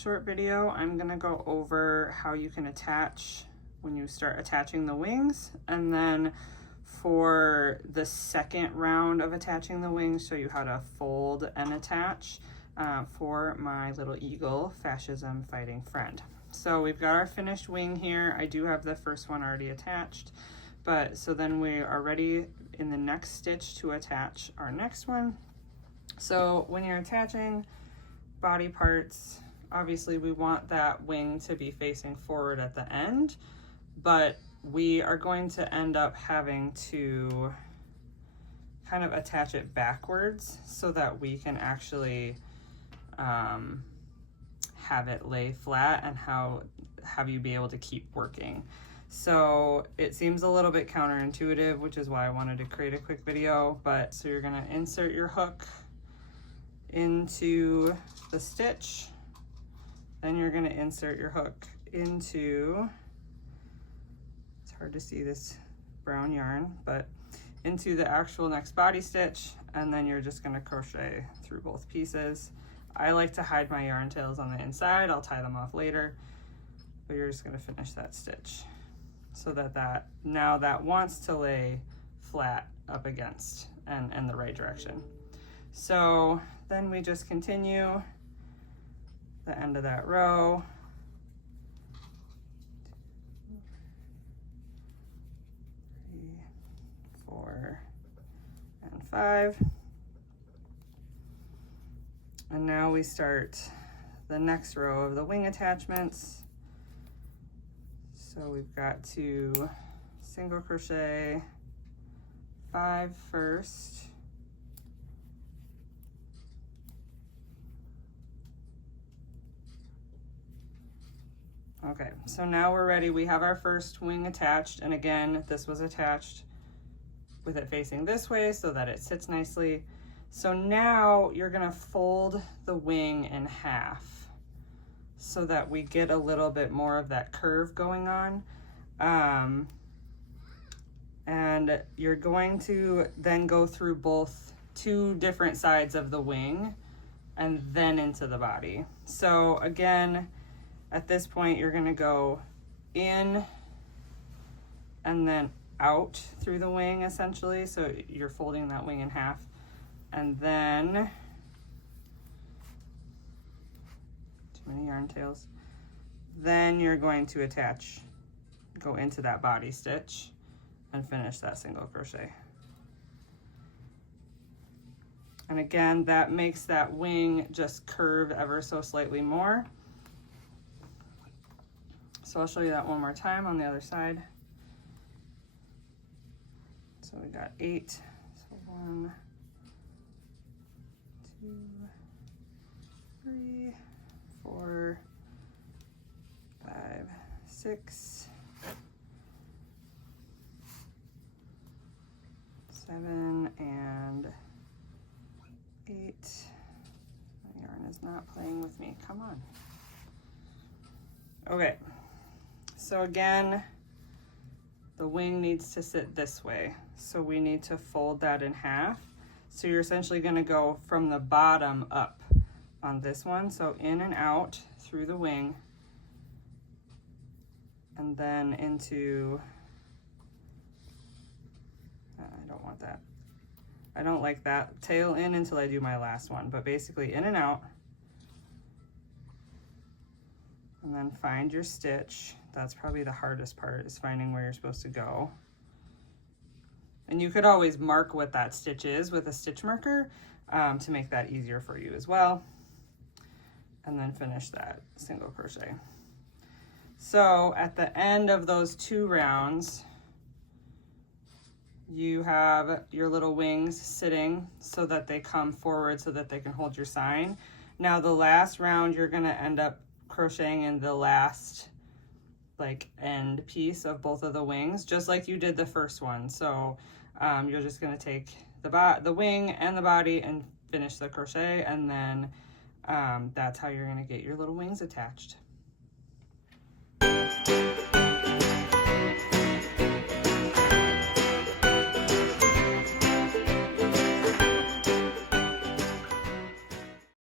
short video, I'm gonna go over how you can attach when you start attaching the wings, and then for the second round of attaching the wings, show you how to fold and attach for my little eagle, Fascism Fighting Friend. So we've got our finished wing here. I do have the first one already attached, but so then we are ready in the next stitch to attach our next one. So when you're attaching body parts, obviously we want that wing to be facing forward at the end, but we are going to end up having to kind of attach it backwards so that we can actually have it lay flat and have you be able to keep working. So it seems a little bit counterintuitive, which is why I wanted to create a quick video. But so you're gonna insert your hook into the stitch, then you're gonna insert your hook into, it's hard to see this brown yarn, but into the actual next body stitch, and then you're just gonna crochet through both pieces. I like to hide my yarn tails on the inside. I'll tie them off later, but you're just gonna finish that stitch so that now that wants to lay flat up against and the right direction. So then we just continue the end of that row. 3, 4, and 5. And now we start the next row of the wing attachments. So we've got to single crochet 5 first. Okay, so now we're ready. We have our first wing attached, and again, this was attached with it facing this way so that it sits nicely. So now you're gonna fold the wing in half so that we get a little bit more of that curve going on. And you're going to then go through both 2 different sides of the wing and then into the body. So again, at this point, you're gonna go in and then out through the wing essentially. So you're folding that wing in half. And then, too many yarn tails. Then you're going to attach, go into that body stitch and finish that single crochet. And again, that makes that wing just curve ever so slightly more. So I'll show you that one more time on the other side. So we got 8, so 1, 2, 3, 4, 5, 6, 7, and 8. My yarn is not playing with me. Come on. Okay. So again, the wing needs to sit this way. So we need to fold that in half. So you're essentially gonna go from the bottom up on this one. So in and out through the wing, and then into, I don't want that. I don't like that. Tail in until I do my last one, but basically in and out. And then find your stitch. That's probably the hardest part, is finding where you're supposed to go. And you could always mark what that stitch is with a stitch marker to make that easier for you as well. And then finish that single crochet. So at the end of those 2 rounds, you have your little wings sitting so that they come forward so that they can hold your sign. Now the last round, you're gonna end up crocheting in the last like end piece of both of the wings, just like you did the first one. So you're just gonna take the wing and the body and finish the crochet, and then that's how you're gonna get your little wings attached.